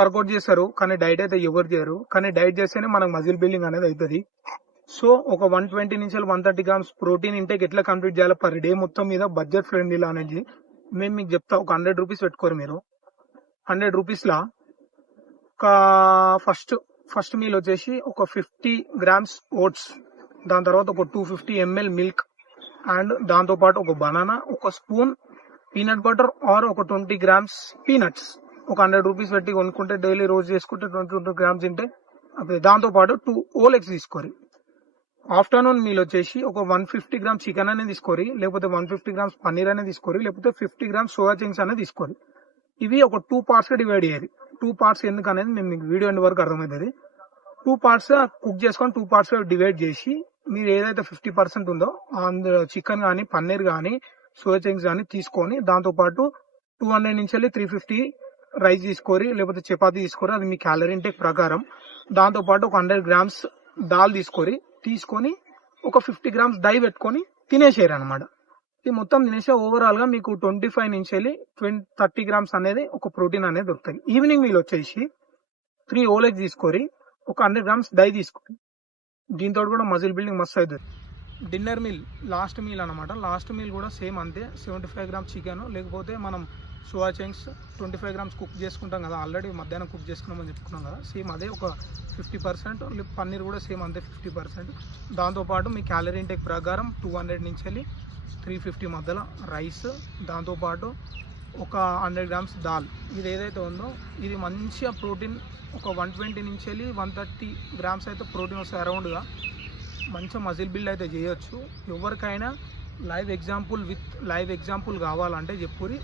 Work out చేస్తారు కానీ diet అయితే ఎవరు చేయరు. కానీ డైట్ చేస్తేనే మనకు మజిల్ బిల్డింగ్ అనేది అవుతుంది. సో ఒక 120 నుంచి 130 గ్రామ్స్ ప్రోటీన్ ఇంటేక్ ఎట్లా కంప్లీట్ చేయాలి పర్ డే మొత్తం మీద బడ్జెట్ ఫ్రెండ్లీ అనేది మేము మీకు చెప్తా. ఒక 100 రూపీస్ పెట్టుకోరు మీరు. 100 రూపీస్ లా ఒక ఫస్ట్ మీల్ వచ్చేసి ఒక 50 గ్రామ్స్ ఓట్స్, దాని తర్వాత ఒక 250 ml మిల్క్, అండ్ దాంతో పాటు ఒక బనానా, ఒక స్పూన్ పీనట్ బటర్ ఆర్ ఒక 20 గ్రామ్స్ పీనట్స్. ఒక 100 రూపీస్ పెట్టి కొనుక్కుంటే డైలీ రోజు చేసుకుంటే 22 గ్రామ్స్ తింటే దాంతో పాటు 2 ఓల్ ఎగ్స్ తీసుకోరి. ఆఫ్టర్నూన్ మీల్ వచ్చేసి ఒక 150 గ్రామ్స్ చికెన్ అనేది తీసుకోరి, లేకపోతే 150 గ్రామ్స్ పన్నీర్ అనేది తీసుకోరి, లేకపోతే 50 గ్రామ్స్ సోయా చంక్స్ అనేది తీసుకోరి. ఇవి ఒక 2 పార్ట్స్ గా డివైడ్ చేయాలి. 2 పార్ట్స్ ఎందుకు అనేది మేము మీకు వీడియో ఎండ్ వరకు అర్థమవుతుంది. 2 పార్ట్స్ గా కుక్ చేసుకొని 2 పార్ట్స్ గా డివైడ్ చేసి మీరు ఏదైతే 50% ఉందో అందులో చికెన్ కానీ పన్నీర్ కానీ సోయా చంక్స్ కానీ తీసుకొని దాంతో పాటు 200 నుంచి 350 రైస్ తీసుకోరి, లేకపోతే చపాతీ తీసుకోరి, అది మీ క్యాలరీ ఇంటేక్ ప్రకారం. దాంతో పాటు ఒక 100 గ్రామ్స్ దాల్ తీసుకొని ఒక 50 గ్రామ్స్ దై పెట్టుకొని తినేసేయరు అనమాట. ఇది మొత్తం తినేసే ఓవరాల్ గా మీకు 25 నుంచి 30 గ్రామ్స్ అనేది ఒక ప్రోటీన్ అనేది దొరుకుతుంది. ఈవినింగ్ మీల్ వచ్చేసి 3 ఓల్ ఎగ్స్ తీసుకోరి, ఒక 100 గ్రామ్స్ దై తీసుకోరి. దీంతో కూడా మజిల్ బిల్డింగ్ మస్తు అవుతుంది. డిన్నర్ మీల్ లాస్ట్ మీల్ అనమాట. లాస్ట్ మీల్ కూడా సేమ్ అంతే, 75 గ్రామ్స్ చికెన్, లేకపోతే మనం సోయా చంక్స్ 25 గ్రామ్స్ కుక్ చేసుకుంటాం కదా, ఆల్రెడీ మధ్యాహ్నం కుక్ చేసుకున్నామని చెప్పుకున్నాం కదా, సేమ్ అదే ఒక 50%. పన్నీర్ కూడా సేమ్ అంతే 50%. దాంతోపాటు మీ క్యాలరీ ఇంటేక్ ప్రకారం 200 నుంచి 350 మధ్యలో రైస్, దాంతోపాటు ఒక 100 గ్రామ్స్ దాల్. ఇది ఏదైతే ఉందో ఇది మంచిగా ప్రోటీన్. ఒక 120 నుంచి 130 గ్రామ్స్ అయితే ప్రోటీన్ వస్తాయి అరౌండ్గా. మంచిగా మజిల్ బిల్డ్ అయితే చేయొచ్చు. ఎవరికైనా లైవ్ ఎగ్జాంపుల్ కావాలంటే చెప్పురి.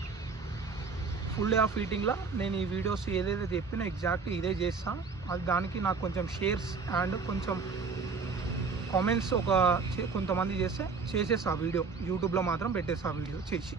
ఫుల్ డే ఆఫ్ ఈటింగ్లో నేను ఈ వీడియోస్ ఏదైతే చెప్పినా ఎగ్జాక్ట్ ఇదే చేస్తాను. అది దానికి నాకు కొంచెం షేర్స్ అండ్ కొంచెం కామెంట్స్ కొంతమంది చేసేసి ఆ వీడియో యూట్యూబ్లో మాత్రం పెట్టేసి ఆ వీడియో చేసి